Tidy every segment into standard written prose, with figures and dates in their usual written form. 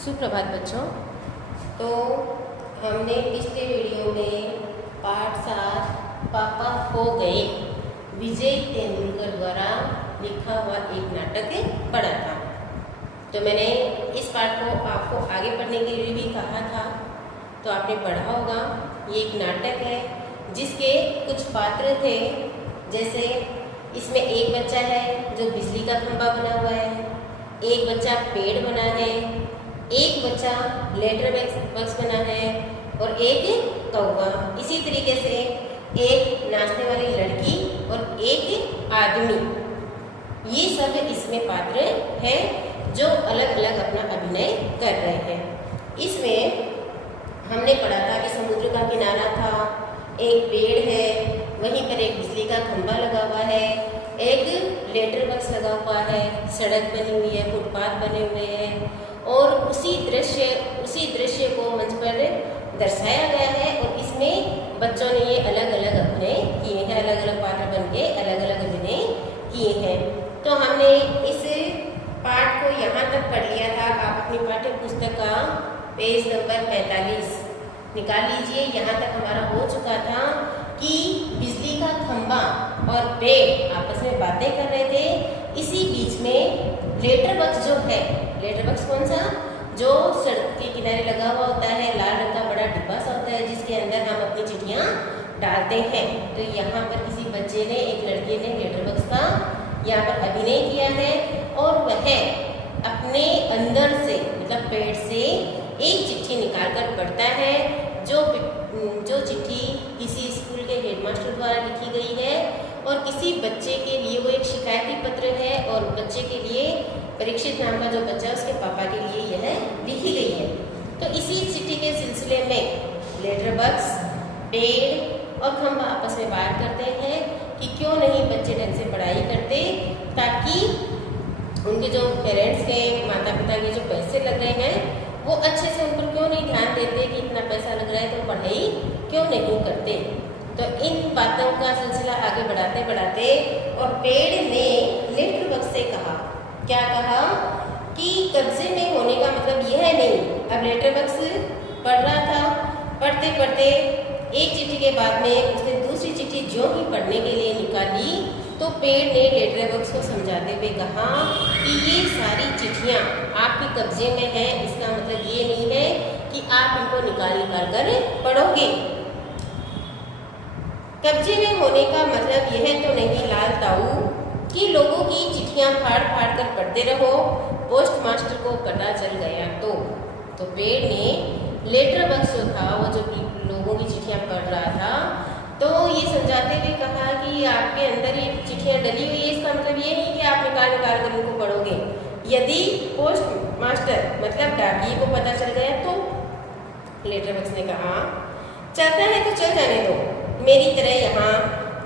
सुप्रभात बच्चों। तो हमने पिछले वीडियो में पाठ 7 पापा खो गए विजय तेंदुलकर द्वारा लिखा हुआ एक नाटक पढ़ा था। तो मैंने इस पाठ को आपको आगे पढ़ने के लिए भी कहा था, तो आपने पढ़ा होगा। ये एक नाटक है जिसके कुछ पात्र थे, जैसे इसमें एक बच्चा है जो बिजली का खंभा बना हुआ है, एक बच्चा पेड़ बना है, एक बच्चा लेटर बॉक्स बना है और एक कौवा। इसी तरीके से एक नाचने वाली लड़की और एक आदमी, ये सब इसमें पात्र हैं जो अलग अलग अपना अभिनय कर रहे हैं। इसमें हमने पढ़ा था कि समुद्र का किनारा था, एक पेड़ है, वहीं पर एक बिजली का खंभा लगा हुआ है, एक लेटर बॉक्स लगा हुआ है, सड़क बनी हुई है, फुटपाथ बने हुए हैं और उसी दृश्य को मंच पर दर्शाया गया है। और इसमें बच्चों ने ये अलग अलग अभिनय किए हैं, अलग अलग पात्र बन के अलग अलग अभिनय किए हैं। तो हमने इस पाठ को यहाँ तक पढ़ लिया था। आप अपनी पाठ्य पुस्तक का पेज नंबर 45 निकाल लीजिए। यहाँ तक हमारा हो चुका था कि बिजली का खंभा और पेड़ आपस में बातें कर रहे थे। इसी बीच में लेटर बॉक्स जो है, लेटर बॉक्स कौन सा, जो सड़क के किनारे लगा हुआ होता है, लाल रंग का बड़ा डिब्बा सा होता है जिसके अंदर हम अपनी चिट्ठियाँ डालते हैं। तो यहाँ पर किसी बच्चे ने, एक लड़के ने लेटर बॉक्स का यहाँ पर अभिनय किया है और वह अपने अंदर से, मतलब पेड़ से एक चिट्ठी निकाल कर पढ़ता है, जो चिट्ठी किसी स्कूल के हेडमास्टर द्वारा लिखी गई है और किसी बच्चे के लिए वो एक शिकायती पत्र है और बच्चे के लिए, परीक्षित नाम का जो बच्चा है उसके पापा के लिए यह लिखी गई है। तो इसी चिट्ठी के सिलसिले में लेटर बॉक्स, पेड़ और खंभा आपस में बात करते हैं कि क्यों नहीं बच्चे ढंग से पढ़ाई करते, ताकि उनके जो पेरेंट्स के, माता पिता के जो पैसे लग रहे हैं वो अच्छे से उन पर क्यों नहीं ध्यान देते कि इतना पैसा लग रहा है तो पढ़ाई क्यों नहीं करते। तो इन बातों का सिलसिला आगे बढ़ाते बढ़ाते और पेड़ ने लेटर बॉक्स से कहा, क्या कहा कि कब्जे में होने का मतलब यह नहीं। अब लेटर बॉक्स पढ़ रहा था, पढ़ते पढ़ते एक चिट्ठी के बाद में उसने दूसरी चिट्ठी जो ही पढ़ने के लिए निकाली, तो पेड़ ने लेटर बॉक्स को समझाते हुए कहा कि ये सारी चिट्ठियाँ आपके कब्जे में हैं, इसका मतलब ये नहीं है कि आप इनको निकाल निकाल कर पढ़ोगे। कब्जे में होने का मतलब यह तो नहीं लाल ताऊ कि लोगों की चिट्ठियाँ फाड़ फाड़ कर पढ़ते रहो, पोस्ट मास्टर को पता चल गया तो पेड़ ने लेटर बॉक्स जो था, वो जो लोगों की चिट्ठियाँ पढ़ रहा था, तो ये समझाते हुए कहा कि आपके अंदर ये चिट्ठियाँ डली हुई है, इसका मतलब ये नहीं कि आप निकाल निकाल कर उनको पढ़ोगे। यदि पोस्ट मास्टर मतलब डाकिये को पता चल गया तो लेटर बॉक्स ने कहा, चलता है तो चल जाने दो, मेरी तरह यहाँ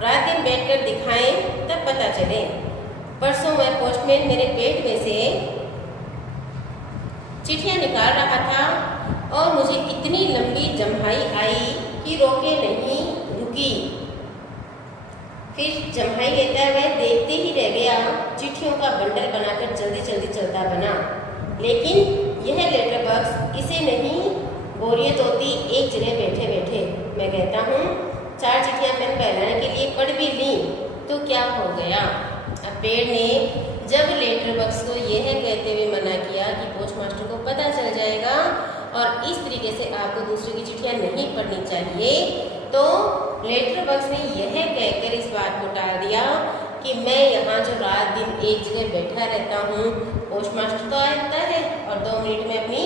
रात दिन बैठकर दिखाएं तब पता चले। परसों मैं पोस्टमैन मेरे पेट में से चिट्ठियाँ निकाल रहा था और मुझे इतनी लंबी जम्हाई आई कि रोके नहीं रुकी। फिर जम्हाई लेता हुआ देखते ही रह गया, चिट्ठियों का बंडल बनाकर जल्दी जल्दी चलता बना। लेकिन यह लेटर बॉक्स इसे नहीं बोरियत होती एक जगह बैठे बैठे। मैं कहता हूँ 4 चिट्ठियाँ मैंने फैलाने के लिए पढ़ भी ली तो क्या हो गया। अब पेड़ ने जब लेटर बॉक्स को यह कहते हुए मना किया कि पोस्ट मास्टर को पता चल जाएगा और इस तरीके से आपको दूसरे की चिट्ठियाँ नहीं पढ़नी चाहिए, तो लेटर बॉक्स ने यह कहकर इस बात को टाल दिया कि मैं यहाँ जो रात दिन एक जगह बैठा रहता हूँ, पोस्ट मास्टर तो आता है और 2 मिनट में अपनी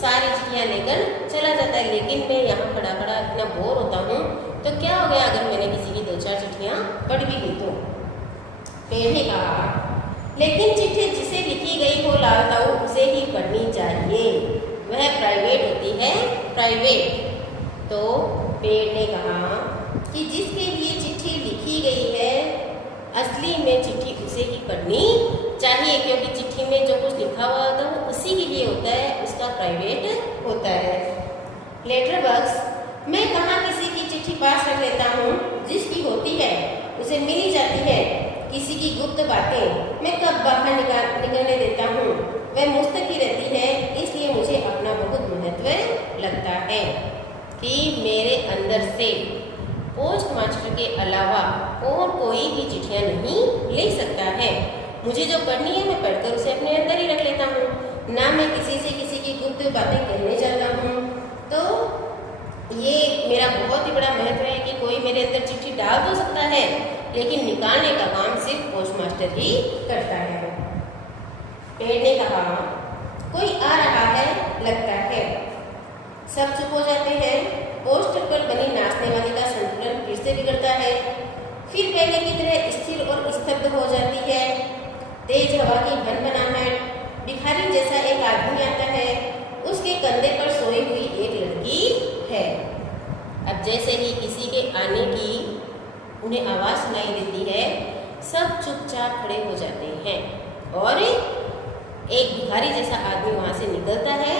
सारी चिट्ठियाँ लेकर चला जाता है, लेकिन मैं यहाँ खड़ा खड़ा इतना बोर होता हूँ, तो क्या हो गया अगर मैंने किसी की 2-4 चिट्ठियाँ पढ़ भी ली तो। पेड़ ने कहा, लेकिन चिट्ठी जिसे लिखी गई हो लाल ताऊ उसे ही पढ़नी चाहिए, वह प्राइवेट होती है, प्राइवेट। तो पेड़ ने कहा कि जिसके लिए चिट्ठी लिखी गई है असली में चिट्ठी उसे ही पढ़नी चाहिए, क्योंकि चिट्ठी में जो कुछ लिखा हुआ होता है वो उसी के लिए होता है, उसका प्राइवेट होता है। लेटर बॉक्स मैं कहाँ किसी की चिट्ठी पास रख लेता हूँ, जिसकी होती है उसे मिल ही जाती है। किसी की गुप्त बातें मैं कब बाहर निकलने देता हूँ, वह मुस्तकी रहती है, इसलिए मुझे कि मेरे अंदर से पोस्ट मास्टर के अलावा और कोई भी चिट्ठियाँ नहीं ले सकता है। मुझे जो पढ़नी है मैं पढ़कर उसे अपने अंदर ही रख लेता हूँ, ना मैं किसी से किसी की गुप्त बातें कहने जाता हूँ। तो ये मेरा बहुत ही बड़ा महत्व है कि कोई मेरे अंदर चिट्ठी डाल तो सकता है, लेकिन निकालने का काम सिर्फ पोस्ट मास्टर ही करता है। पेड़ ने कहा, कोई आ रहा है लगता है। सब चुप हो जाते हैं। पोस्टर पर बनी नाचने वाली का संतुलन फिर से बिगड़ता है, फिर पहले की तरह स्थिर और स्तब्ध हो जाती है। तेज हवा की भनभनाहट, भिखारी जैसा एक आदमी आता है, उसके कंधे पर सोई हुई एक लड़की है। अब जैसे ही किसी के आने की उन्हें आवाज़ सुनाई देती है, सब चुपचाप खड़े हो जाते हैं और एक भिखारी जैसा आदमी वहाँ से निकलता है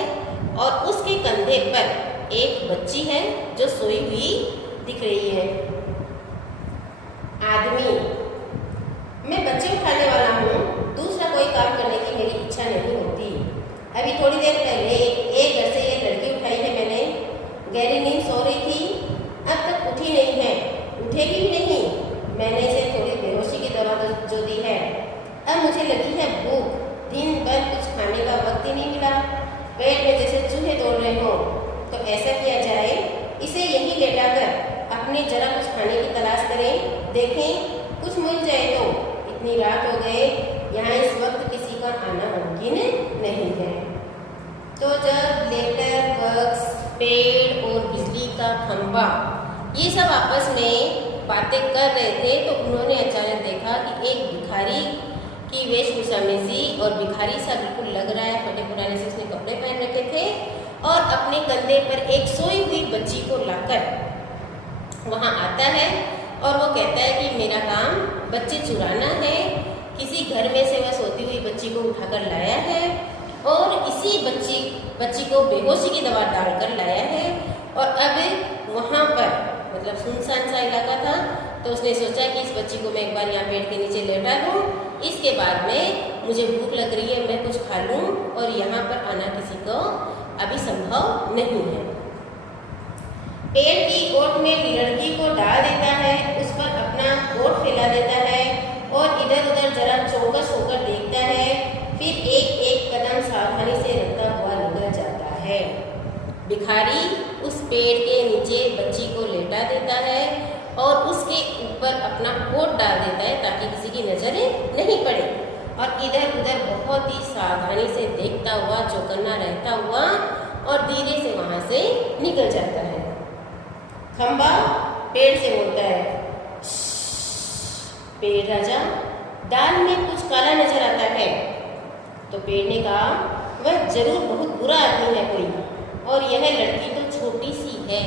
और उसके कंधे पर एक बच्ची है जो सोई हुई दिख रही है। आदमी, मैं बच्चे उठाने वाला हूँ, दूसरा कोई काम करने की मेरी इच्छा नहीं होती। अभी थोड़ी देर पहले एक घर से ये लड़की उठाई है मैंने, गहरी नींद सो रही थी, अब तक उठी नहीं है, उठेगी भी नहीं। मैंने इसे थोड़ी बेहोशी की दवा जो दी है। अब मुझे लगी है भूख, दिन भर कुछ खाने का वक्त ही नहीं मिला, पेट में जैसे चूहे दौड़ रहे हो। तो ऐसा किया जाए, इसे यहीं लेटाकर अपनी जरा कुछ खाने की तलाश करें, देखें कुछ मिल जाए तो। इतनी रात हो गए, यहाँ इस वक्त किसी का आना मुमकिन नहीं है। तो जब लेटर बॉक्स, पेड़ और बिजली का खंभा ये सब आपस में बातें कर रहे थे, तो उन्होंने अचानक देखा कि एक भिखारी की वेशभूषा में सी और भिखारी सा बिल्कुल लग रहा है, फटे पुराने से उसने कपड़े पहन रखे थे और अपने कंधे पर एक सोई हुई बच्ची को लाकर वहाँ आता है और वो कहता है कि मेरा काम बच्चे चुराना है। किसी घर में से वह सोती हुई बच्ची को उठाकर लाया है और इसी बच्ची को बेहोशी की दवा डालकर लाया है। और अब वहाँ पर मतलब सुनसान सा इलाका था, तो उसने सोचा कि इस बच्ची को मैं एक बार यहाँ पेड़ के नीचे लेटा दूँ, इसके बाद में मुझे भूख लग रही है, मैं कुछ खा लूँ और यहाँ पर आना किसी को अभी संभव नहीं है। पेड़ की ओट में लड़की को डाल देता है, उस पर अपना ओट फैला देता है और इधर उधर जरा चौकस होकर देखता है, फिर एक एक कदम सावधानी से रखता हुआ निकल जाता है। भिखारी उस पेड़ के नीचे बच्ची को लेटा देता है और उसके ऊपर अपना कोट डाल देता है ताकि किसी की नजर नहीं पड़े, और इधर उधर बहुत ही सावधानी से देखता हुआ, चौकन्ना रहता हुआ और धीरे से वहाँ से निकल जाता है। खंबा पेड़ से बोलता है, पेड़ राजा, डाल में कुछ काला नजर आता है। तो पेड़ ने कहा, वह जरूर बहुत बुरा आदमी है कोई, और यह लड़की तो छोटी सी है।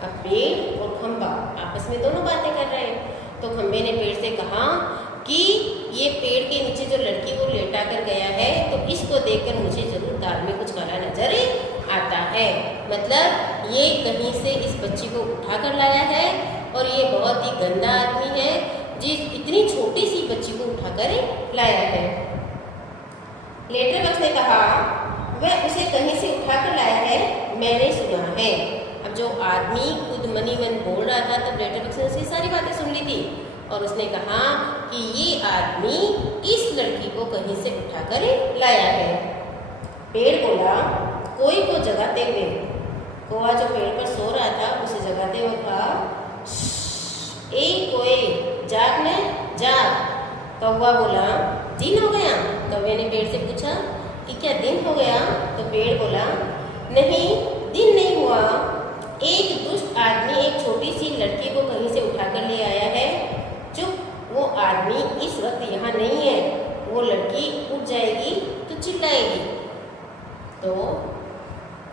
अब पेड़ और खंबा आपस में दोनों बातें कर रहे हैं। तो खंबे ने पेड़ से कहा कि ये पेड़ के नीचे जो लड़की को लेटा कर गया है, तो इसको देखकर मुझे जरूर दाल में कुछ काला नजर आता है। मतलब ये कहीं से इस बच्ची को उठा कर लाया है और ये बहुत ही गंदा आदमी है जिस इतनी छोटी सी बच्ची को उठाकर लाया है। लेटर बॉक्स ने कहा, वह उसे कहीं से उठाकर लाया है, मैंने सुना है। अब जो आदमी खुद मनी मन बोल रहा था, तब लेटर बॉक्स ने उसकी सारी बातें सुन ली थी और उसने कहा कि ये आदमी इस लड़की को कहीं से उठाकर लाया है। पेड़ बोला, कोई को जगाते हुए, कौवा जो पेड़ पर सो रहा था उसे जगाते हुए कहा, ए कोए जाग न जाग। कौवा बोला, दिन हो गया? कौवे ने पेड़ से पूछा कि क्या दिन हो गया? तो पेड़ बोला, नहीं दिन नहीं हुआ, एक दुष्ट आदमी एक छोटी सी लड़की को कहीं से उठाकर ले आया है। चुप, वो आदमी इस वक्त यहाँ नहीं है, वो लड़की उठ जाएगी तो चिल्लाएगी। तो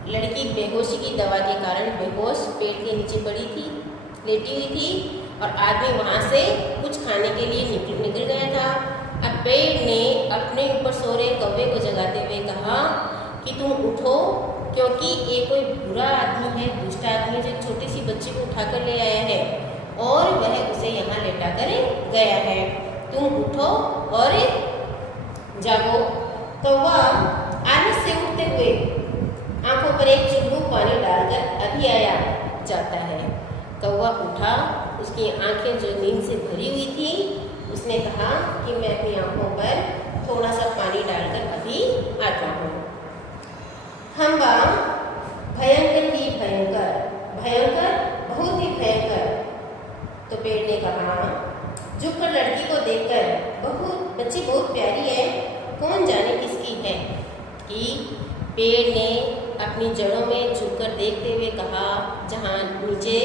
लड़की बेहोशी की दवा के कारण बेहोश पेड़ के नीचे पड़ी थी, लेटी हुई थी, और आदमी वहाँ से कुछ खाने के लिए निकल गया था। अब पेड़ ने अपने ऊपर सो रहे कौवे को जगाते हुए कहा कि तुम उठो, क्योंकि ये कोई बुरा आदमी है, दुष्ट आदमी जो छोटी सी बच्ची को उठाकर ले आया है और वह उसे यहाँ लेटा कर गया है। तुम उठो और जागो। कौवा आलस से उठते हुए आंखों पर एक चुल्लू पानी डालकर अभी आया जाता है। कौवा उठा, उसकी आंखें जो नींद से भरी हुई थी, उसने कहा कि मैं अपनी आंखों पर थोड़ा सा पानी डालकर अभी आता हूँ। खंबा भयंकर ही भयंकर, भयंकर बहुत ही भयंकर। तो पेड़ ने कहा, झुककर लड़की को देखकर बच्ची बहुत प्यारी है, कौन जाने किसकी है। कि पेड़ ने अपनी जड़ों में झुककर देखते हुए कहा, जहाँ नीचे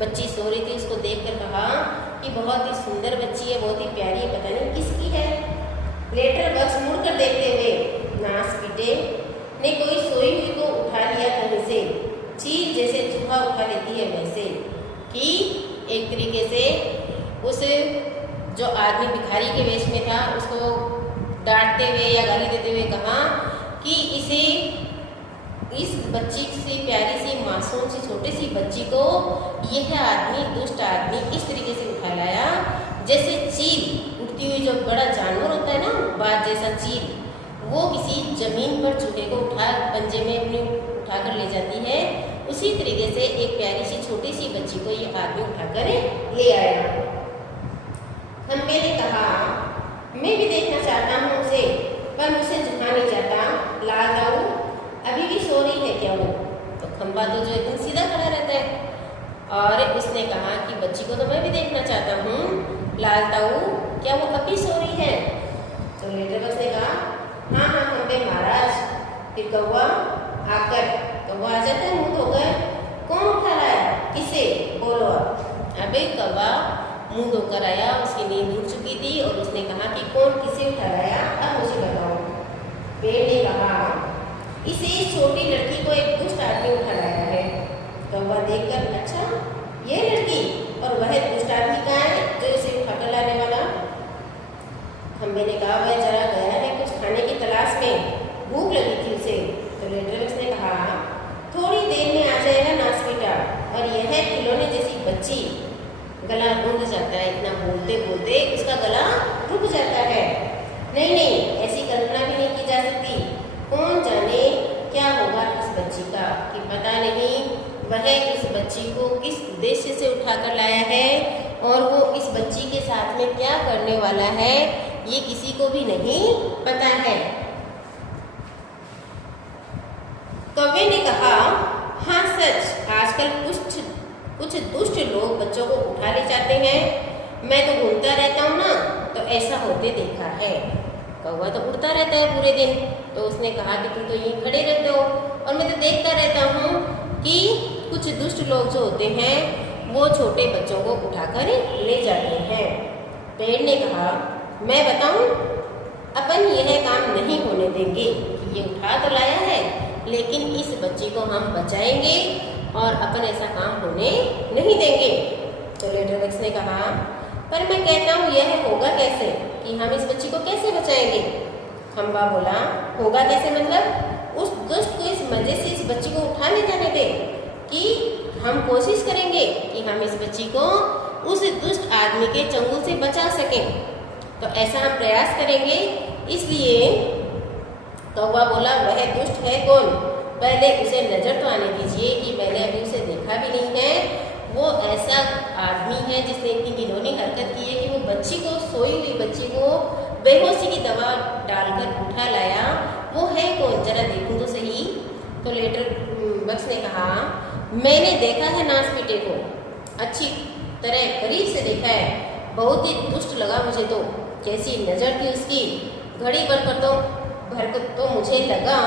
बच्ची सो रही थी उसको देखकर कहा कि बहुत ही सुंदर बच्ची है, बहुत ही प्यारी है, पता नहीं किसकी है। लेटर बक्स मुड़कर देखते हुए नास पीटे ने कोई सोई हुई को उठा लिया कहीं से, चील जैसे चूहा उठा लेती है वैसे। कि एक तरीके से उस जो आदमी भिखारी के वेश में था उसको डांटते हुए या गाली देते हुए कहा कि इस बच्ची सी प्यारी सी मासूम सी छोटी सी बच्ची को यह आदमी, दुष्ट आदमी इस तरीके से उठा लाया जैसे चील उठती हुई, जो बड़ा जानवर होता है ना, बाज जैसा चील, वो किसी जमीन पर चूहे को उठा पंजे में अपनी उठा कर ले जाती है, उसी तरीके से एक प्यारी सी छोटी सी बच्ची को ये आदमी उठाकर ले आया। खंबे ने कहा, मैं भी देखना चाहता हूँ उसे, पर मुझसे झुका नहीं जाता। लाल दाऊ अभी भी सो रही है क्या वो? तो खंबा तो जो एकदम सीधा खड़ा रहता है, और उसने कहा कि बच्ची को तो मैं भी देखना चाहता हूँ, लाल दाऊ क्या वो अभी सो रही है? तो लेटर बक्स ने कहा, हाँ हाँ खंबे महाराज। फिर कौवा आकर, कौवा आ जाता है मुँह धोकर, कौन उठा लाया, किसे, बोलो अब। अबे कौवा मुँह धोकर आया, उसकी नींद उड़ चुकी थी, और उसने कहा कि कौन किसे उठा लाया, अब मुझे बताओ। पेड़ ने कहा, इसे इस छोटी लड़की को एक दुष्ट आदमी उठा लाया है। कौवा देखकर, अच्छा ये लड़की, और वह दुष्ट आदमी कहाँ है जो इसे उठाकर लाने वाला? खंबे ने कहा, वह जरा गया है कुछ खाने की तलाश में, भूख लगी थी उसे। तो लेटर बक्स ने कहा, थोड़ी देर में आ जाएगा नासपीटा, और यह खिलौने जैसी बच्ची। गला रुंध जाता है, इतना बोलते बोलते उसका गला रुक जाता है। नहीं नहीं, ऐसी कल्पना भी नहीं की जा सकती, कौन जाने क्या होगा इस बच्ची का, कि पता नहीं वह इस बच्ची को किस उद्देश्य से उठाकर लाया है, और वो इस बच्ची के साथ में क्या करने वाला है, ये किसी को भी नहीं पता है। कौवे ने कहा, हाँ सच, आजकल कुछ दुष्ट लोग बच्चों को उठा ले जाते हैं, मैं तो घूमता रहता हूँ ना, तो ऐसा होते देखा है। कौवा तो उड़ता रहता है पूरे दिन, तो उसने कहा कि तुम तो यहीं खड़े रहते हो, और मैं तो देखता रहता हूँ कि कुछ दुष्ट लोग जो होते हैं वो छोटे बच्चों को उठाकर ले जाते हैं। पेड़ ने कहा, मैं बताऊँ, अपन यह काम नहीं होने देंगे, ये उठा तो लाया है, लेकिन इस बच्ची को हम बचाएंगे और अपन ऐसा काम होने नहीं देंगे। तो लेटर बक्स ने कहा, पर मैं कहता हूँ यह होगा कैसे, कि हम इस बच्ची को कैसे बचाएंगे? खंबा बोला, होगा कैसे मतलब? उस दुष्ट को इस मजे से इस बच्ची को उठा ले जाने दे, कि हम कोशिश करेंगे कि हम इस बच्ची को उस दुष्ट आदमी के चंगुल से बचा सकें। तो ऐसा हम प्रयास करेंगे। इसलिए कौवा बोला, वह दुष्ट है कौन? पहले उसे नजर तो आने दीजिए, कि मैंने अभी उसे देखा भी नहीं है। वो ऐसा आदमी है जिसने इतनी घिनौनी हरकत की है कि वो बच्ची को, सोई हुई बच्ची को बेहोशी की दवा डालकर उठा लाया, वो है कौन, जरा देखूं तो सही। तो लेटर बक्स ने कहा, मैंने देखा है नासपीटे को, अच्छी तरह करीब से देखा है, बहुत ही दुष्ट लगा मुझे तो, कैसी नज़र थी उसकी, घड़ी भर तो मुझे लगा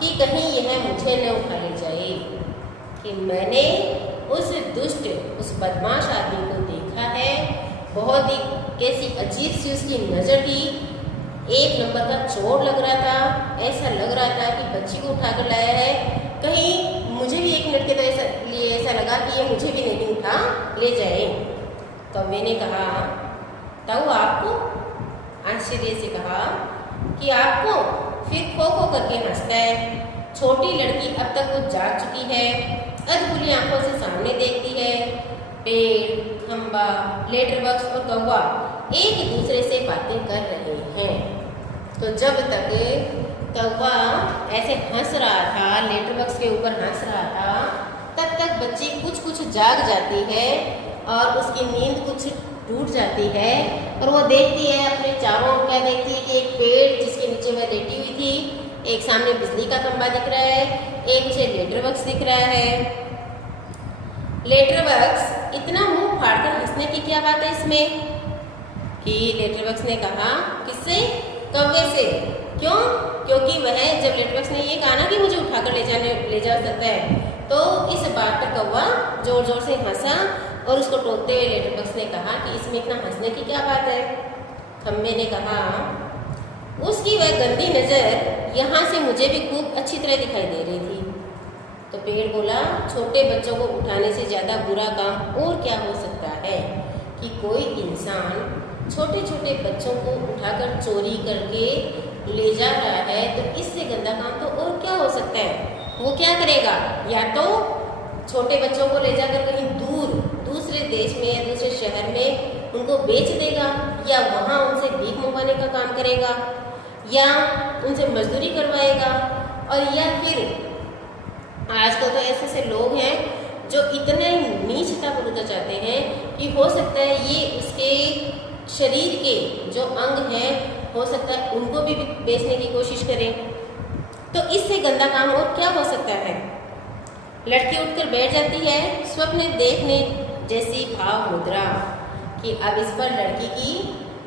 कि कहीं यह मुझे न उठा ले जाए। कि मैंने उस दुष्ट, उस बदमाश आदमी को देखा है, बहुत ही कैसी अजीब सी उसकी नज़र थी, एक नंबर का चोर लग रहा था, ऐसा लग रहा था कि बच्ची को उठाकर लाया है, कहीं मुझे भी एक मिनट के लिए ऐसा लगा कि ये मुझे भी नहीं उठा ले जाए। कौवे ने कहा, ताऊ आपको? आश्चर्य से कहा कि आपको? फिर खो खो करके हंसता है। छोटी लड़की अब तक वो जाग चुकी है, अधखुली आंखों से सामने देखती है। पेड़, खंबा, लेटर बक्स और कौवा एक दूसरे से बातें कर रहे हैं। तो जब तक कौवा ऐसे हंस रहा था, लेटर बक्स के ऊपर हंस रहा था, तब तक बच्ची कुछ जाग जाती है और उसकी नींद कुछ टूट जाती है और वो देखती है अपने चारों ओर, क्या देखती है कि एक पेड़ जिसके नीचे वह लेटी हुई थी, एक सामने बिजली का खंभा दिख रहा है, एक उसे लेटर बॉक्स दिख रहा है। लेटर बॉक्स इतना मुंह फाड़कर हंसने की क्या बात है इसमें कि लेटर बॉक्स ने कहा, किससे? कौवे से। क्यों? क्योंकि वह जब लेटर बॉक्स ने ये कहा ना कि मुझे उठाकर ले जा सकता है, तो इस बात पर कौवा जोर जोर से हंसा और उसको टोकते हुए लेटर बॉक्स ने कहा कि इसमें इतना हंसने की क्या बात है। खम्बे ने कहा, उसकी वह गंदी नज़र यहाँ से मुझे भी खूब अच्छी तरह दिखाई दे रही थी। तो पेड़ बोला, छोटे बच्चों को उठाने से ज़्यादा बुरा काम और क्या हो सकता है कि कोई इंसान छोटे छोटे बच्चों को उठाकर चोरी करके ले जा रहा है, तो इससे गंदा काम तो और क्या हो सकता है। वो क्या करेगा? या तो छोटे बच्चों को ले जाकर कहीं दूर दूसरे देश में या दूसरे शहर में उनको बेच देगा, या वहाँ उनसे भीख मंगवाने का काम करेगा, या उनसे मजदूरी करवाएगा, और या फिर आजकल तो ऐसे ऐसे लोग हैं जो इतने नीचता पर उतर जाते हैं कि हो सकता है ये उसके शरीर के जो अंग हैं, हो सकता है उनको भी बेचने की कोशिश करें। तो इससे गंदा काम और क्या हो सकता है। लड़की उठकर बैठ जाती है, स्वप्न देखने जैसी भाव मुद्रा कि अब इस पर लड़की की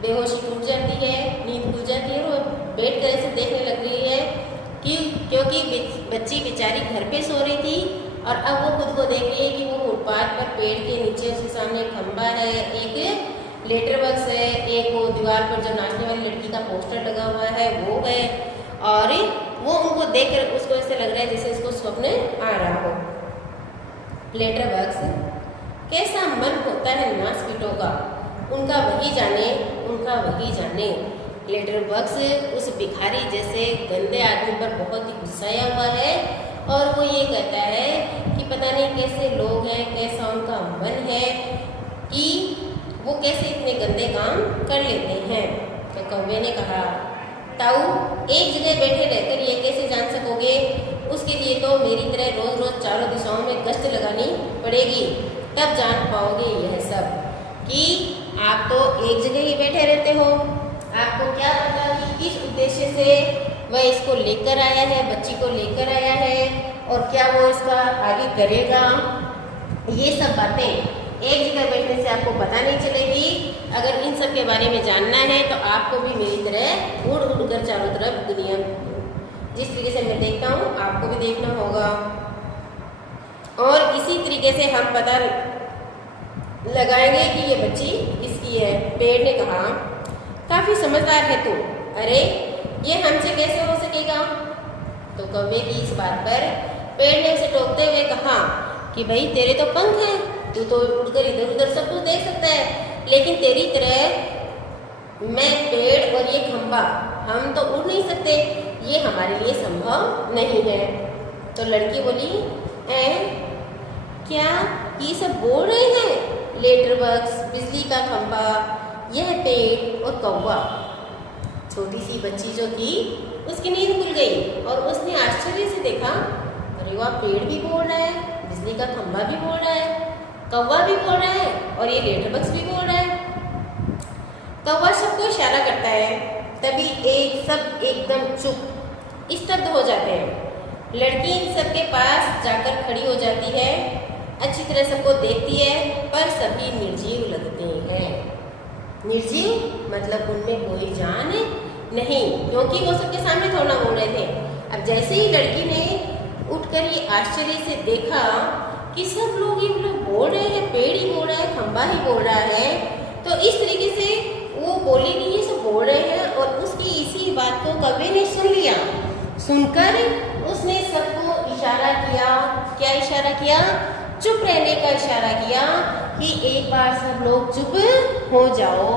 बेहोशी टूट जाती है, नींद खुल जाती है और बैठ कर ऐसे देखने लग रही है कि क्योंकि बच्ची बेचारी घर पे सो रही थी और अब वो खुद को देख रही है कि वो फुटपाथ पर पेड़ के नीचे उसके सामने एक खंबा है, एक लेटर बॉक्स है, एक वो दीवार पर जो नाचने वाली लड़की का पोस्टर लगा हुआ है वो है, और वो उनको देखकर उसको ऐसे लग रहा है जैसे उसको स्वप्न आ रहा हो। लेटर बॉक्स कैसा मन होता है नासपीटों का, उनका वही जाने, उनका वही जाने। लेटर बॉक्स उस भिखारी जैसे गंदे आदमी पर बहुत ही गुस्साया हुआ है और वो ये कहता है कि पता नहीं कैसे लोग हैं, कैसा उनका मन है कि वो कैसे इतने गंदे काम कर लेते हैं। तो कौवे ने कहा, ताऊ एक जगह बैठे रहकर ये कैसे जान सकोगे, उसके लिए तो मेरी तरह रोज रोज चारों दिशाओं में गश्त लगानी पड़ेगी, तब जान पाओगे यह सब कि आप तो एक जगह ही बैठे रहते हो। आपको क्या पता कि किस उद्देश्य से वह इसको लेकर आया है, बच्ची को लेकर आया है, और क्या वो इसका आगे करेगा। ये सब बातें एक जगह बैठने से आपको पता नहीं चलेगी। अगर इन सब के बारे में जानना है तो आपको भी मेरी तरह उड़ उड़ कर चारों तरफ दुनिया जिस तरीके से मैं देखता हूँ आपको भी देखना होगा, और इसी तरीके से हम पता लगाएंगे कि ये बच्ची किसकी है। पेड़ ने कहा, काफी समझदार है तू, अरे ये हमसे कैसे हो सकेगा। तो कौवे की इस बात पर पेड़ ने उसे टोकते हुए कहा कि भाई तेरे तो पंख हैं, तू तो उड़कर इधर उधर सब कुछ देख सकता है, लेकिन तेरी तरह मैं पेड़ और ये खंबा हम तो उड़ नहीं सकते, ये हमारे लिए संभव नहीं है। तो लड़की बोली, क्या ये सब बोल रहे हैं? लेटर बॉक्स, बिजली का खंबा, यह पेड़ और कौवा। छोटी सी बच्ची जो थी उसकी नींद खुल गई और उसने आश्चर्य से देखा, अरे वाह, पेड़ भी बोल रहा है, बिजली का खंबा भी बोल रहा है, कौवा भी बोल रहा है और ये लेटर बॉक्स भी बोल रहा है। कौवा सबको इशारा करता है, तभी सब एकदम चुप स्तब्ध हो जाते हैं। लड़की इन सबके पास जाकर खड़ी हो जाती है, अच्छी तरह सबको देखती है, पर सभी निर्जीव लगते हैं। निर्जीव मतलब उनमें कोई जान नहीं, क्योंकि वो सबके सामने थोड़ा बोल रहे थे। अब जैसे ही लड़की ने उठकर ये आश्चर्य से देखा कि सब लोग ये बोल रहे हैं, पेड़ ही बोल रहा है, खंबा ही बोल रहा है, तो इस तरीके से वो बोली कि ये सब बोल रहे हैं, और उसकी इसी बात को कौवे ने सुन लिया। सुनकर उसने सबको इशारा किया, क्या इशारा किया? चुप रहने का इशारा किया कि एक बार सब लोग चुप हो जाओ।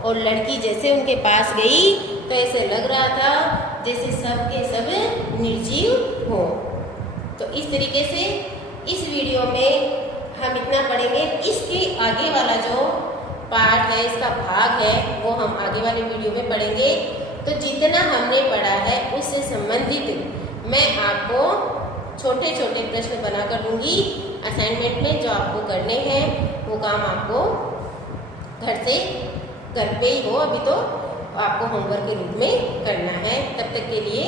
और लड़की जैसे उनके पास गई तो ऐसे लग रहा था जैसे सब के सब निर्जीव हो। तो इस तरीके से इस वीडियो में हम इतना पढ़ेंगे। इसके आगे वाला जो पार्ट है, इसका भाग है, वो हम आगे वाले वीडियो में पढ़ेंगे। तो जितना हमने पढ़ा है उससे संबंधित मैं आपको छोटे छोटे प्रश्न बनाकर दूंगी। असाइनमेंट में जो आपको करने हैं वो काम आपको घर पे ही हो, अभी तो आपको होमवर्क के रूप में करना है। तब तक के लिए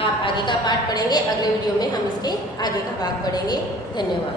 आप आगे का पार्ट पढ़ेंगे, अगले वीडियो में हम इसके आगे का भाग पढ़ेंगे। धन्यवाद।